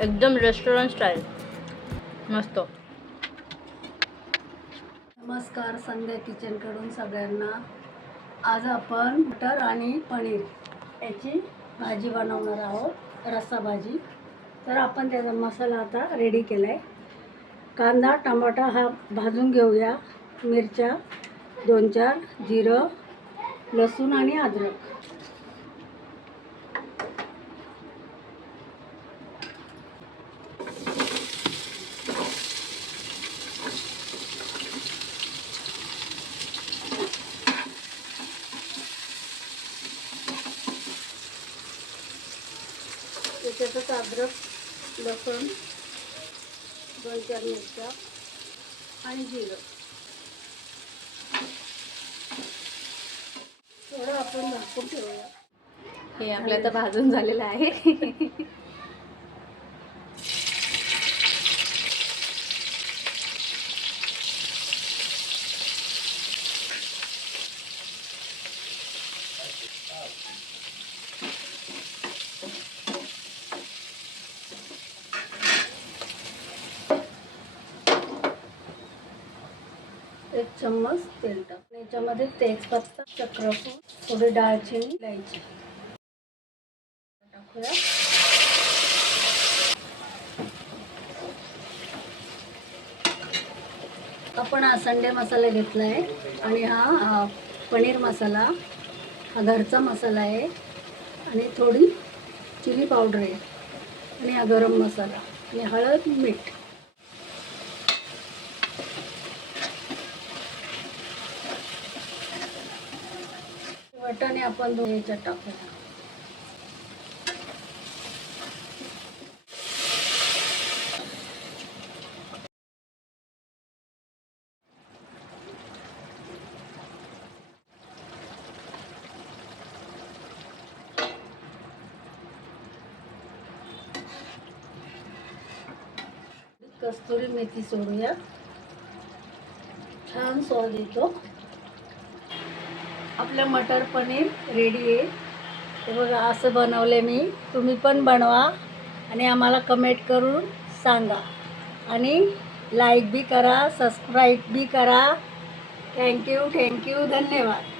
एकदम restaurant style मस्त. नमस्कार संध्या किचनकडून सगळ्यांना. आज आपण मटर आणि पनीर याची भाजी बनवणार आहोत रस्सा भाजी. तर आपण त्याचा मसाला आता रेडी केला आहे कांदा टमाटा हा भाजून घेऊया. मिरच्या दोन चार जिरं लसूण आणि अद्रक. त्याच्यातच अद्रक लसूण दोन चार मिरच्या आणि जिरं. थोडं आपण झाकून ठेवूया. हे आपलं आता भाजून झालेलं आहे. एक चम्मच तेल टाक. याच्यामध्ये तेजपत्ता चक्रफूल थोडी डाळचिनी इलायची. टाकूया. आपण हा संडे मसाला घेतला आहे आणि हा पनीर मसाला हा घरचा मसाला आहे. आणि थोडी चिली पावडर आहे. आणि हा गरम मसाला. आणि हळद मीठ. ಬಟಾಣಿ अपन दो ಹಾಕೋಣ कस्तुरी मेथी सोड़ू छान स्वाद येतो। आपलं मटर पनीर रेडी आहे. हे बघा असं बनवले मी. तुम्ही पण बनवा आणि आम्हाला कमेंट करून सांगा. आणि लाईक बी करा सबस्क्राईब बी करा. थँक्यू थँक्यू धन्यवाद.